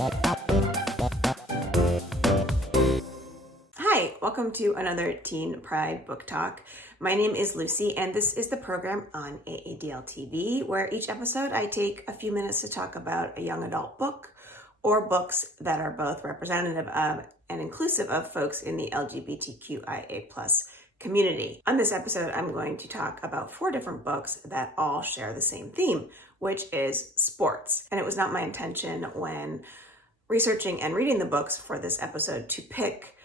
Hi, welcome to another Teen Pride Book Talk. My name is Lucy, and this is the program on AADL TV, where each episode I take a few minutes to talk about a young adult book or books that are both representative of and inclusive of folks in the LGBTQIA+ community. On this episode, I'm going to talk about 4 different books that all share the same theme, which is sports. And it was not my intention when researching and reading the books for this episode to pick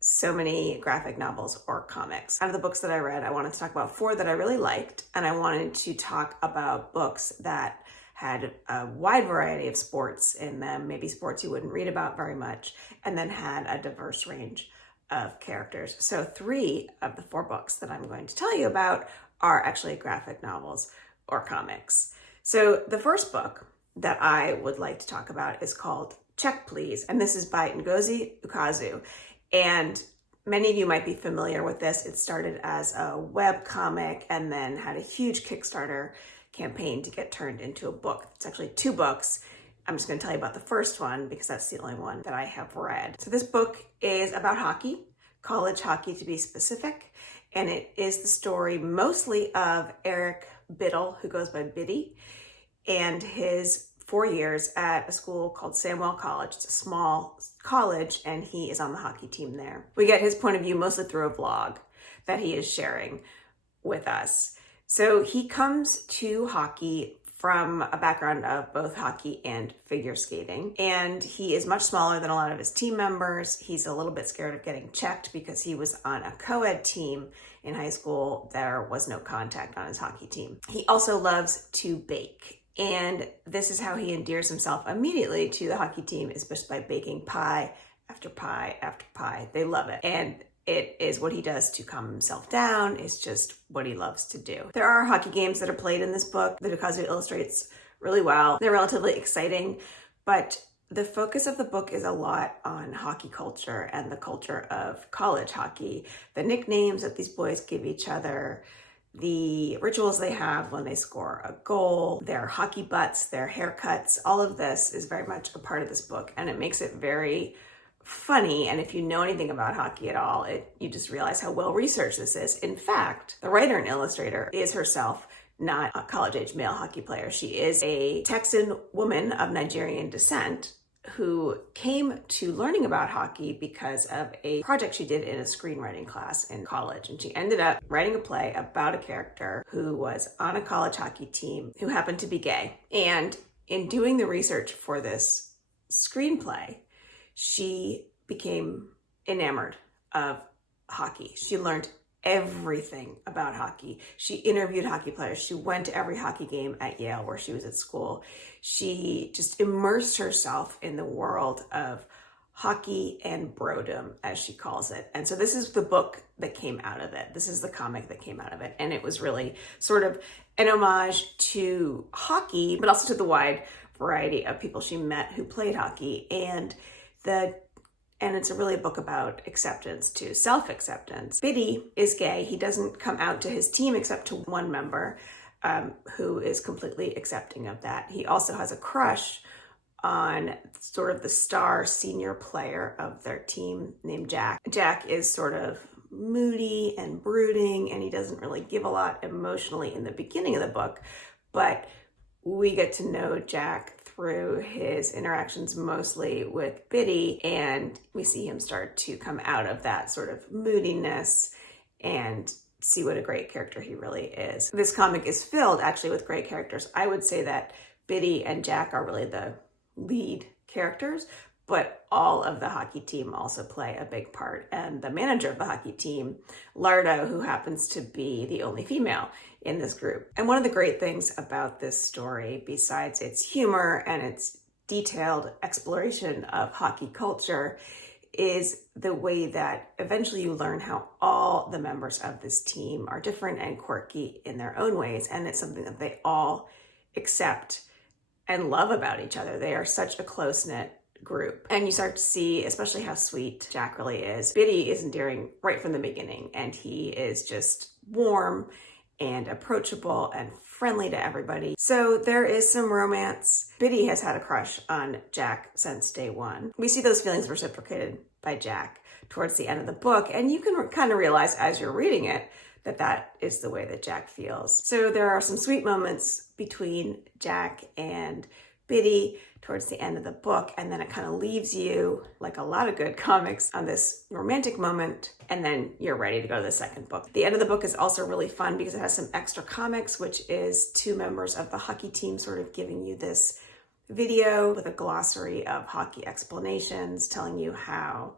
so many graphic novels or comics. Out of the books that I read, I wanted to talk about 4 that I really liked, and I wanted to talk about books that had a wide variety of sports in them, maybe sports you wouldn't read about very much, and then had a diverse range of characters. So 3 of the 4 books that I'm going to tell you about are actually graphic novels or comics. So the first book that I would like to talk about is called Check Please, and this is by Ngozi Ukazu. And many of you might be familiar with this. It started as a web comic and then had a huge Kickstarter campaign to get turned into a book. It's actually 2 books. I'm just going to tell you about the first one because that's the only one that I have read. So this book is about hockey, college hockey to be specific, and it is the story mostly of Eric Biddle, who goes by Biddy, and his 4 years at a school called Samwell College. It's a small college, and he is on the hockey team there. We get his point of view mostly through a vlog that he is sharing with us. So he comes to hockey from a background of both hockey and figure skating. And he is much smaller than a lot of his team members. He's a little bit scared of getting checked because he was on a co-ed team in high school. There was no contact on his hockey team. He also loves to bake. And this is how he endears himself immediately to the hockey team, is just by baking pie after pie after pie. They love it. And it is what he does to calm himself down. It's just what he loves to do. There are hockey games that are played in this book that Ukazu illustrates really well. They're relatively exciting, but the focus of the book is a lot on hockey culture and the culture of college hockey, the nicknames that these boys give each other, the rituals they have when they score a goal, their hockey butts, their haircuts. All of this is very much a part of this book, and it makes it very funny. And if you know anything about hockey at all, you just realize how well researched this is. In fact, the writer and illustrator is herself not a college-age male hockey player. She is a Texan woman of Nigerian descent who came to learning about hockey because of a project she did in a screenwriting class in college. And she ended up writing a play about a character who was on a college hockey team who happened to be gay. And in doing the research for this screenplay, she became enamored of hockey. She learned everything about hockey. She interviewed hockey players. She went to every hockey game at Yale where she was at school. She just immersed herself in the world of hockey and brodom, as she calls it. And so this is the book that came out of it. This is the comic that came out of it. And it was really sort of an homage to hockey, but also to the wide variety of people she met who played hockey. And it's really a book about acceptance too, self-acceptance. Biddy is gay. He doesn't come out to his team except to one member who is completely accepting of that. He also has a crush on sort of the star senior player of their team named Jack. Jack is sort of moody and brooding, and he doesn't really give a lot emotionally in the beginning of the book, but we get to know Jack through his interactions mostly with Biddy, and we see him start to come out of that sort of moodiness and see what a great character he really is. This comic is filled actually with great characters. I would say that Biddy and Jack are really the lead characters, but all of the hockey team also play a big part. And the manager of the hockey team, Lardo, who happens to be the only female in this group. And one of the great things about this story, besides its humor and its detailed exploration of hockey culture, is the way that eventually you learn how all the members of this team are different and quirky in their own ways. And it's something that they all accept and love about each other. They are such a close-knit group. And you start to see especially how sweet Jack really is. Biddy is endearing right from the beginning, and he is just warm and approachable and friendly to everybody. So there is some romance. Biddy has had a crush on Jack since day one. We see those feelings reciprocated by Jack towards the end of the book, and you can kind of realize as you're reading it that that is the way that Jack feels. So there are some sweet moments between Jack and Biddy towards the end of the book, and then it kind of leaves you, like a lot of good comics, on this romantic moment, and then you're ready to go to the second book. The end of the book is also really fun because it has some extra comics, which is two members of the hockey team sort of giving you this video with a glossary of hockey explanations, telling you how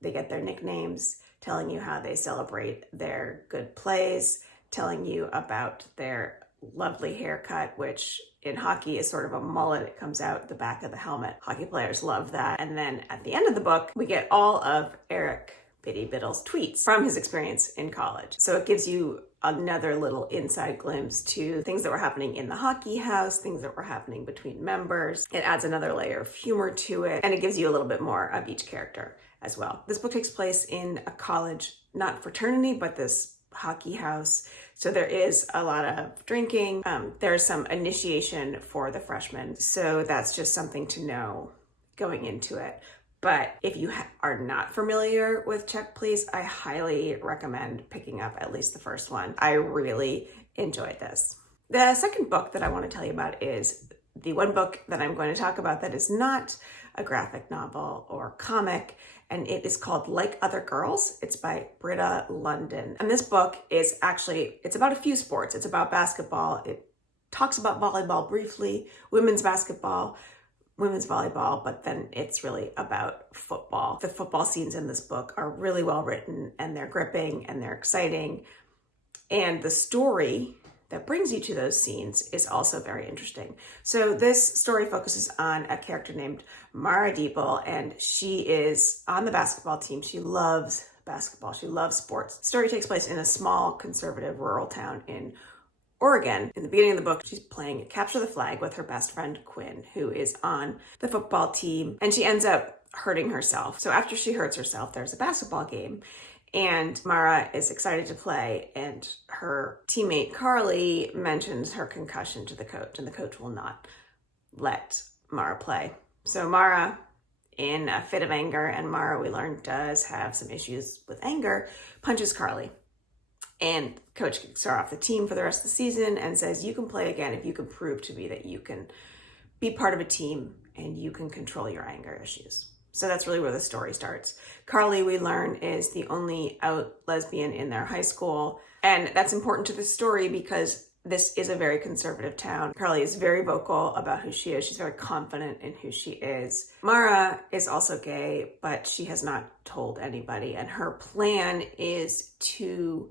they get their nicknames, telling you how they celebrate their good plays, telling you about their lovely haircut, which in hockey is sort of a mullet. It comes out the back of the helmet. Hockey players love that. And then at the end of the book, we get all of Eric Biddy Biddle's tweets from his experience in college. So it gives you another little inside glimpse to things that were happening in the hockey house, things that were happening between members. It adds another layer of humor to it, and it gives you a little bit more of each character as well. This book takes place in a college, not fraternity, but this hockey house. So there is a lot of drinking. There's some initiation for the freshmen. So that's just something to know going into it. But if you are not familiar with Check Please, I highly recommend picking up at least the first one. I really enjoyed this. The second book that I want to tell you about is the one book that I'm going to talk about that is not a graphic novel or comic, and it is called Like Other Girls. It's by Britta London. And this book is actually, it's about a few sports. It's about basketball. It talks about volleyball briefly, women's basketball, women's volleyball, but then it's really about football. The football scenes in this book are really well written, and they're gripping and they're exciting. And the story that brings you to those scenes is also very interesting. So this story focuses on a character named Mara Diebel, and she is on the basketball team. She loves basketball. She loves sports. The story takes place in a small conservative rural town in Oregon. In the beginning of the book, she's playing Capture the Flag with her best friend Quinn, who is on the football team, and she ends up hurting herself. So after she hurts herself, there's a basketball game, and Mara is excited to play, and her teammate Carly mentions her concussion to the coach, and the coach will not let Mara play. So Mara, in a fit of anger, and Mara, we learned, does have some issues with anger, punches Carly. And coach kicks her off the team for the rest of the season and says, you can play again if you can prove to me that you can be part of a team and you can control your anger issues. So that's really where the story starts. Carly, we learn, is the only out lesbian in their high school. And that's important to the story because this is a very conservative town. Carly is very vocal about who she is. She's very confident in who she is. Mara is also gay, but she has not told anybody. And her plan is to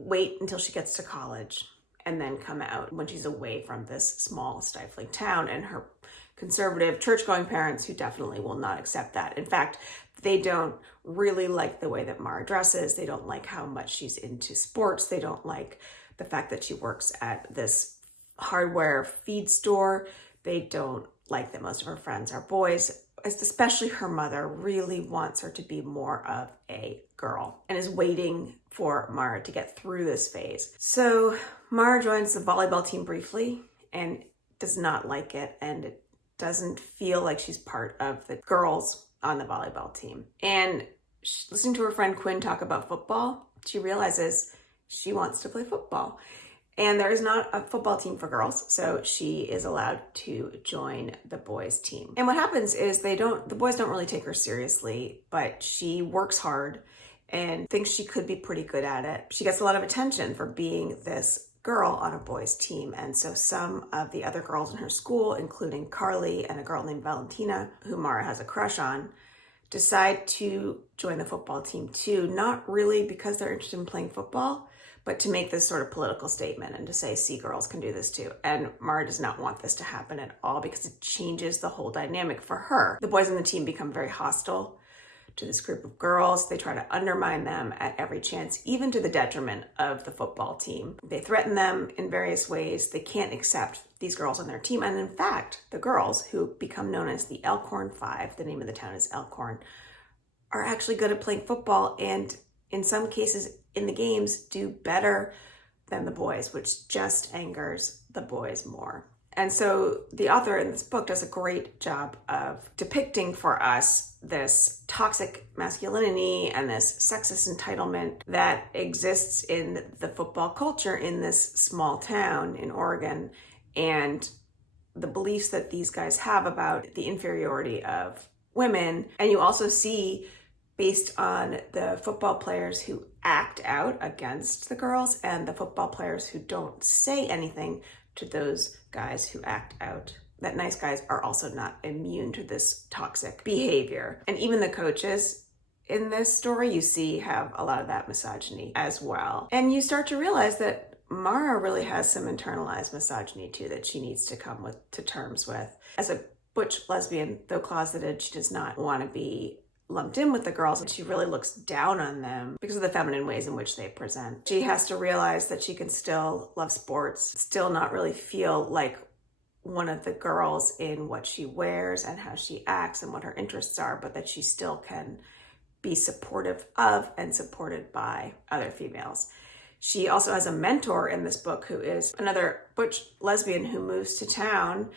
wait until she gets to college and then come out when she's away from this small, stifling town. And her conservative church-going parents, who definitely will not accept that. In fact, they don't really like the way that Mara dresses. They don't like how much she's into sports. They don't like the fact that she works at this hardware feed store. They don't like that most of her friends are boys. Especially her mother really wants her to be more of a girl and is waiting for Mara to get through this phase. So Mara joins the volleyball team briefly and does not like it, and it doesn't feel like she's part of the girls on the volleyball team. And listening to her friend Quinn talk about football, she realizes she wants to play football. And there is not a football team for girls, so she is allowed to join the boys' team. And what happens is the boys don't really take her seriously, but she works hard and thinks she could be pretty good at it. She gets a lot of attention for being this girl on a boys' team. And so some of the other girls in her school, including Carly and a girl named Valentina, who Mara has a crush on, decide to join the football team too, not really because they're interested in playing football, but to make this sort of political statement and to say, see, girls can do this too. And Mara does not want this to happen at all because it changes the whole dynamic for her. The boys on the team become very hostile to this group of girls. They try to undermine them at every chance, even to the detriment of the football team. They threaten them in various ways. They can't accept these girls on their team. And in fact, the girls, who become known as the Elkhorn Five, the name of the town is Elkhorn, are actually good at playing football, and in some cases in the games, do better than the boys, which just angers the boys more. And so the author in this book does a great job of depicting for us this toxic masculinity and this sexist entitlement that exists in the football culture in this small town in Oregon, and the beliefs that these guys have about the inferiority of women. And you also see, based on the football players who act out against the girls and the football players who don't say anything to those guys who act out, that nice guys are also not immune to this toxic behavior. And even the coaches in this story, you see, have a lot of that misogyny as well. And you start to realize that Mara really has some internalized misogyny too that she needs to come to terms with. As a butch lesbian, though closeted, she does not want to be lumped in with the girls, and she really looks down on them because of the feminine ways in which they present. She has to realize that she can still love sports, still not really feel like one of the girls in what she wears and how she acts and what her interests are, but that she still can be supportive of and supported by other females. She also has a mentor in this book who is another butch lesbian who moves to town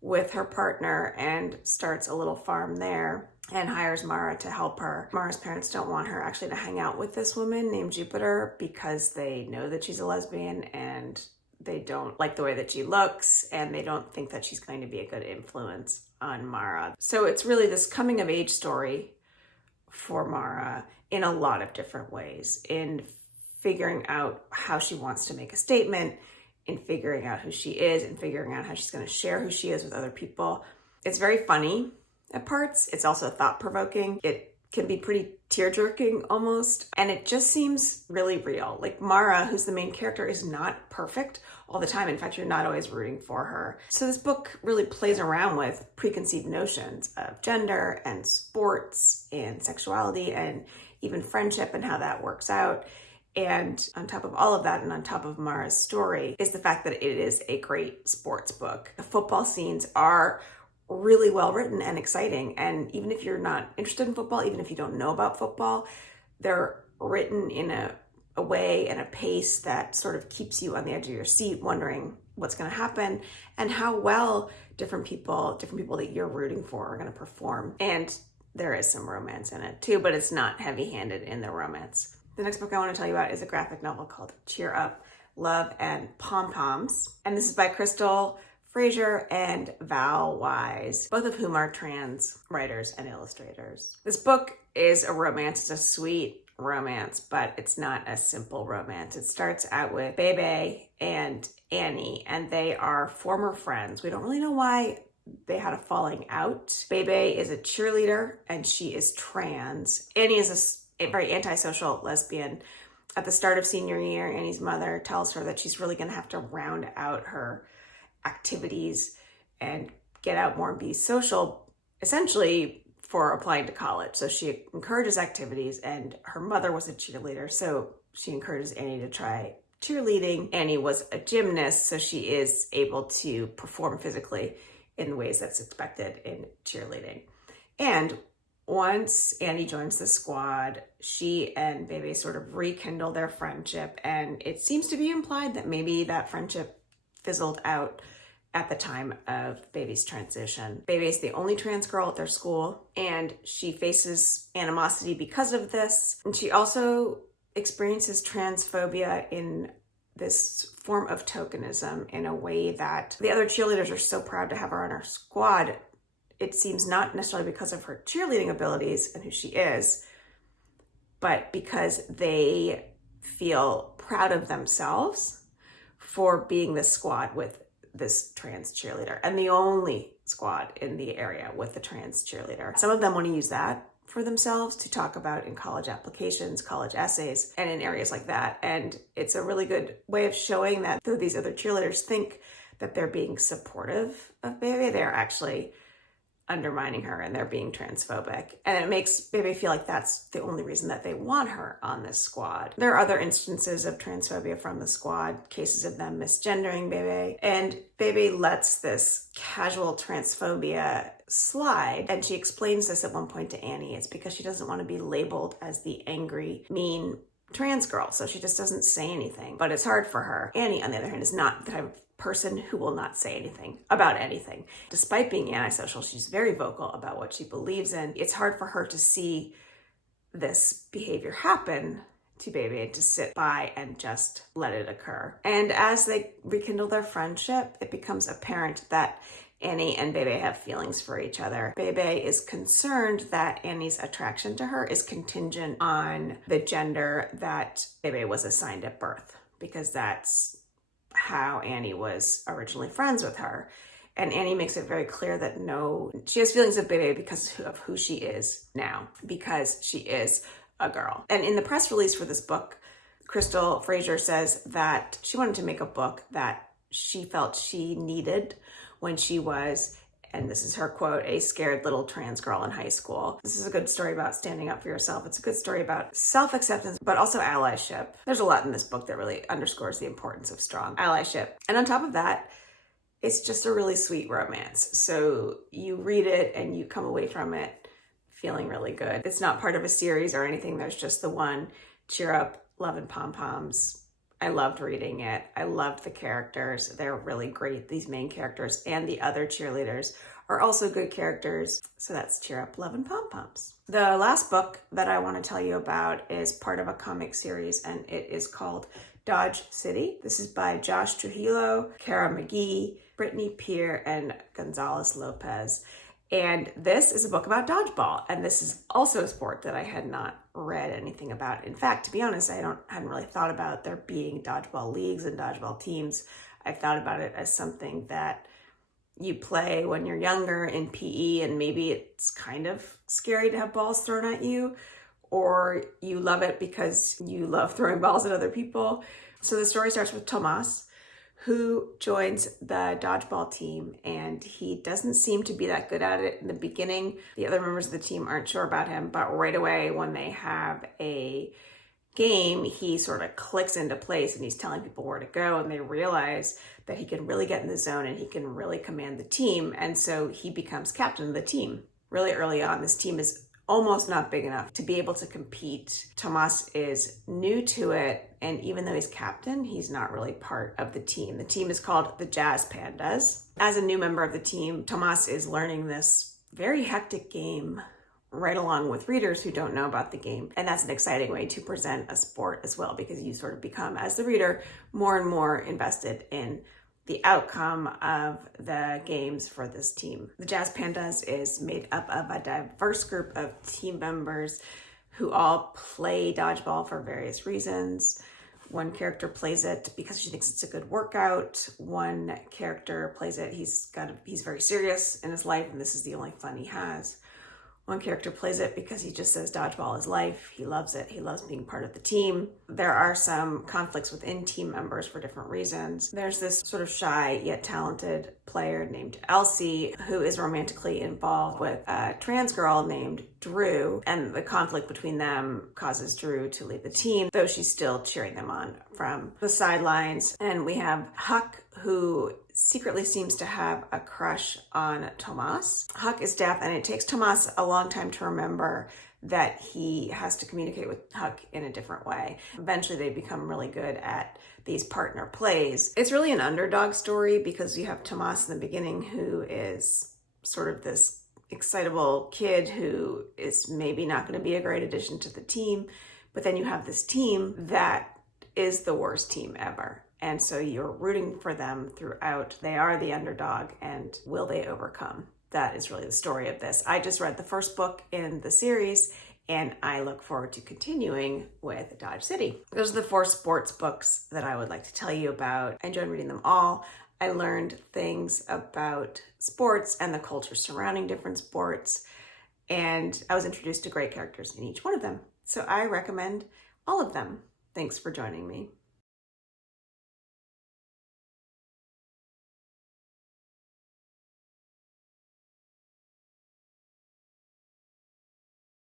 with her partner and starts a little farm there and hires Mara to help her. Mara's parents don't want her actually to hang out with this woman named Jupiter because they know that she's a lesbian and they don't like the way that she looks, and they don't think that she's going to be a good influence on Mara. So it's really this coming of age story for Mara in a lot of different ways, in figuring out how she wants to make a statement, in figuring out who she is, and figuring out how she's going to share who she is with other people. It's very funny at parts. It's also thought-provoking. It can be pretty tear-jerking almost, and it just seems really real. Like Mara, who's the main character, is not perfect all the time. In fact, you're not always rooting for her. So this book really plays around with preconceived notions of gender and sports and sexuality and even friendship and how that works out. And on top of all of that, and on top of Mara's story, is the fact that it is a great sports book. The football scenes are really well written and exciting. And even if you're not interested in football, even if you don't know about football, they're written in a way and a pace that sort of keeps you on the edge of your seat, wondering what's going to happen and how well different people that you're rooting for are going to perform. And there is some romance in it too, but it's not heavy-handed in the romance. The next book I want to tell you about is a graphic novel called Cheer Up, Love, and Poms. And this is by Crystal Fraser and Val Wise, both of whom are trans writers and illustrators. This book is a romance. It's a sweet romance, but it's not a simple romance. It starts out with Bebe and Annie, and they are former friends. We don't really know why they had a falling out. Bebe is a cheerleader, and she is trans. Annie is a very antisocial lesbian. At the start of senior year, Annie's mother tells her that she's really going to have to round out her activities and get out more and be social, essentially for applying to college. So she encourages activities, and her mother was a cheerleader, so she encourages Annie to try cheerleading. Annie was a gymnast, so she is able to perform physically in ways that's expected in cheerleading. And once Annie joins the squad, she and Bebe sort of rekindle their friendship, and it seems to be implied that maybe that friendship fizzled out at the time of Bebe's transition. Bebe is the only trans girl at their school, and she faces animosity because of this. And she also experiences transphobia in this form of tokenism in a way that the other cheerleaders are so proud to have her on our squad. It seems not necessarily because of her cheerleading abilities and who she is, but because they feel proud of themselves for being this squad with this trans cheerleader, and the only squad in the area with the trans cheerleader. Some of them want to use that for themselves to talk about in college applications, college essays, and in areas like that. And it's a really good way of showing that though these other cheerleaders think that they're being supportive of Bebe, they're actually undermining her and they're being transphobic. And it makes Bebe feel like that's the only reason that they want her on this squad. There are other instances of transphobia from the squad, cases of them misgendering Bebe. And Bebe lets this casual transphobia slide. And she explains this at one point to Annie. It's because she doesn't want to be labeled as the angry, mean trans girl. So she just doesn't say anything. But it's hard for her. Annie, on the other hand, is not the type of person who will not say anything about anything. Despite being antisocial, she's very vocal about what she believes in. It's hard for her to see this behavior happen to Bebe and to sit by and just let it occur. And as they rekindle their friendship, it becomes apparent that Annie and Bebe have feelings for each other. Bebe is concerned that Annie's attraction to her is contingent on the gender that Bebe was assigned at birth, because that's how Annie was originally friends with her. And Annie makes it very clear that no, she has feelings of Bebe because of who she is now, because she is a girl. And in the press release for this book, Crystal Fraser says that she wanted to make a book that she felt she needed when she was, and this is her quote, a scared little trans girl in high school. This is a good story about standing up for yourself. It's a good story about self-acceptance, but also allyship. There's a lot in this book that really underscores the importance of strong allyship. And on top of that, it's just a really sweet romance. So you read it and you come away from it feeling really good. It's not part of a series or anything. There's just the one cheer up, love and pom-poms. I loved reading it. I loved the characters. They're really great. These main characters and the other cheerleaders are also good characters. So that's Cheer Up, Love, and Pom-Poms. The last book that I want to tell you about is part of a comic series, and it is called Dodge City. This is by Josh Trujillo, Kara McGee, Brittany Peer, and Gonzalez Lopez. And this is a book about dodgeball. And this is also a sport that I had not read anything about. In fact, to be honest, I hadn't really thought about there being dodgeball leagues and dodgeball teams. I thought about it as something that you play when you're younger in PE, and maybe it's kind of scary to have balls thrown at you, or you love it because you love throwing balls at other people. So the story starts with Tomas, who joins the dodgeball team, and he doesn't seem to be that good at it in the beginning. The other members of the team aren't sure about him, but right away when they have a game, he sort of clicks into place and he's telling people where to go, and they realize that he can really get in the zone and he can really command the team. And so he becomes captain of the team. Really early on, this team is almost not big enough to be able to compete. Tomas is new to it, and even though he's captain, he's not really part of the team. The team is called the Jazz Pandas. As a new member of the team, Tomas is learning this very hectic game right along with readers who don't know about the game. And that's an exciting way to present a sport as well, because you sort of become, as the reader, more and more invested in the outcome of the games for this team. The Jazz Pandas is made up of a diverse group of team members who all play dodgeball for various reasons. One character plays it because she thinks it's a good workout. One character plays it, he's very serious in his life and this is the only fun he has. One character plays it because he just says dodgeball is life. He loves it. He loves being part of the team. There are some conflicts within team members for different reasons. There's this sort of shy yet talented player named Elsie who is romantically involved with a trans girl named Drew, and the conflict between them causes Drew to leave the team, though she's still cheering them on from the sidelines. And we have Huck, who secretly seems to have a crush on Tomas. Huck is deaf, and it takes Tomas a long time to remember that he has to communicate with Huck in a different way. Eventually they become really good at these partner plays. It's really an underdog story because you have Tomas in the beginning who is sort of this excitable kid who is maybe not going to be a great addition to the team, but then you have this team that is the worst team ever. And so you're rooting for them throughout. They are the underdog, and will they overcome? That is really the story of this. I just read the first book in the series, and I look forward to continuing with Dodge City. Those are the 4 sports books that I would like to tell you about. I enjoyed reading them all. I learned things about sports and the culture surrounding different sports, and I was introduced to great characters in each one of them. So I recommend all of them. Thanks for joining me.